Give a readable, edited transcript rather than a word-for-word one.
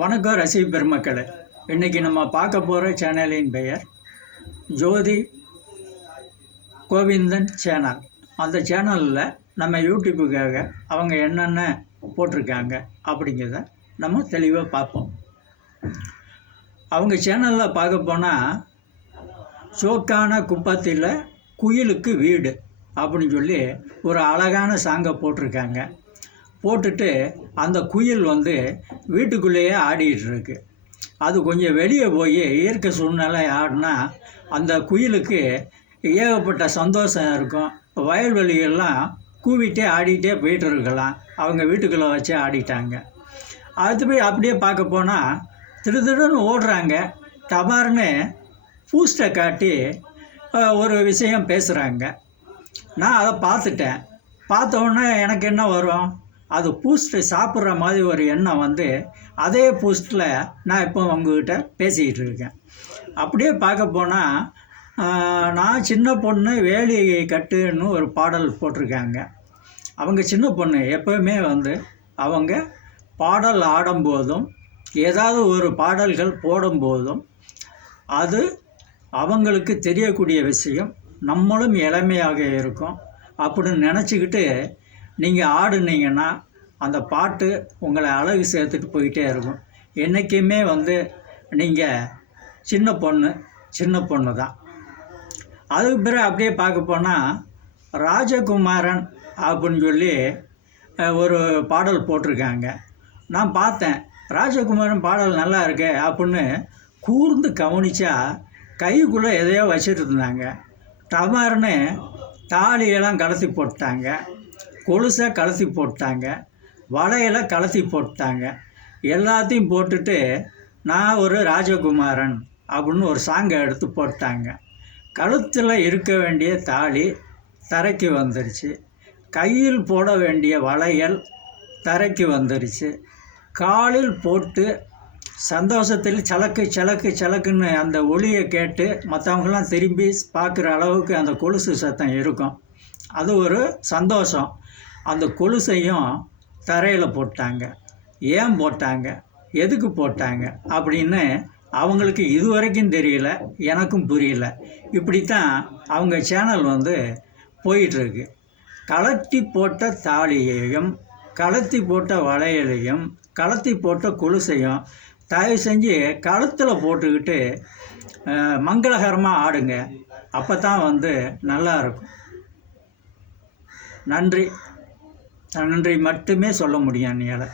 வணக்கம் ரசிக பெருமக்களே. இன்றைக்கி நம்ம பார்க்க போகிற சேனலின் பெயர் ஜோதி கோவிந்தன் சேனல். அந்த சேனலில் நம்ம யூடியூப்புக்காக அவங்க என்னென்ன போட்டிருக்காங்க அப்படிங்கிறத நம்ம தெளிவாக பார்ப்போம். அவங்க சேனலில் பார்க்க போனால் சோக்கான குப்பத்தில் குயிலுக்கு வீடு அப்படின்னு சொல்லி ஒரு அழகான சாங்கை போட்டிருக்காங்க. போட்டுட்டு அந்த குயில் வீட்டுக்குள்ளேயே ஆடிட்டுருக்கு. அது கொஞ்சம் வெளியே போய் இயற்கை சூழ்நிலை ஆடினா அந்த குயிலுக்கு ஏகப்பட்ட சந்தோஷம் இருக்கும். வயல்வெளிகள்லாம் கூவிட்டே ஆடிட்டே போயிட்டு இருக்கலாம். அவங்க வீட்டுக்குள்ளே வச்சு ஆடிட்டாங்க. அது போய் அப்படியே பார்க்க போனால் திடுன்னு ஓடுறாங்க. டபார்னு பூஸ்ட்டை காட்டி ஒரு விஷயம் பேசுகிறாங்க. நான் அதை பார்த்துட்டேன். பார்த்தோன்னே எனக்கு என்ன வரும், அது பூஸ்ட்டு சாப்பிட்ற மாதிரி ஒரு எண்ணம் அதே பூஸ்ட்டில் நான் இப்போ உங்ககிட்ட பேசிக்கிட்டு இருக்கேன். அப்படியே பார்க்க போனால் நான் சின்ன பொண்ணு வேலி கட்டுன்னு ஒரு பாடல் போட்டிருக்காங்க. அவங்க சின்ன பொண்ணு எப்போவுமே அவங்க பாடல் ஆடும்போதும் ஏதாவது ஒரு பாடல்கள் போடும்போதும் அது அவங்களுக்கு தெரியக்கூடிய விஷயம் நம்மளும் இளமையாக இருக்கும் அப்படின்னு நினச்சிக்கிட்டு நீங்கள் ஆடுனீங்கன்னா அந்த பாட்டு உங்களை அழகு சேர்த்துட்டு போயிட்டே இருக்கும். என்றைக்குமே நீங்கள் சின்ன பொண்ணு தான். அதுக்கு பிறகு அப்படியே பார்க்க போனால் ராஜகுமாரன் அப்படின்னு சொல்லி ஒரு பாடல் போட்டிருக்காங்க. நான் பார்த்தேன், ராஜகுமாரன் பாடல் நல்லா இருக்கே அப்படின்னு கூர்ந்து கவனித்தா கைக்குள்ளே எதையோ வச்சுட்டு இருந்தாங்க. டமார்னு தாலியெல்லாம் கலத்தி போட்டாங்க, கொலுசை கலத்தி போட்டாங்க, வளையலை கலத்தி போட்டாங்க. எல்லாத்தையும் போட்டுட்டு நான் ஒரு ராஜகுமாரன் அப்படின்னு ஒரு சாங்கை எடுத்து போட்டாங்க. கழுத்தில் இருக்க வேண்டிய தாலி தரைக்கு வந்துருச்சு, கையில் போட வேண்டிய வளையல் தரைக்கு வந்துருச்சு, காலில் போட்டு சந்தோஷத்தில் சலக்குன்னு அந்த ஒளியை கேட்டு மற்றவங்களாம் திரும்பி பார்க்குற அளவுக்கு அந்த கொலுசு சத்தம் இருக்கும். அது ஒரு சந்தோஷம். அந்த கொலுசையும் தரையில் போட்டாங்க. ஏன் போட்டாங்க, எதுக்கு போட்டாங்க அப்படின்னு அவங்களுக்கு இதுவரைக்கும் தெரியல, எனக்கும் புரியல. இப்படித்தான் அவங்க சேனல் போயிட்டுருக்கு. கலத்தி போட்ட தாலியையும் கலத்தி போட்ட வளையலையும் கலத்தி போட்ட கொலுசையும் தயவு செஞ்சு கழுத்தில் போட்டுக்கிட்டு மங்களகரமாக ஆடுங்க. அப்போ தான் நல்லா இருக்கும். நன்றி மட்டுமே சொல்ல முடியும் என்னால்.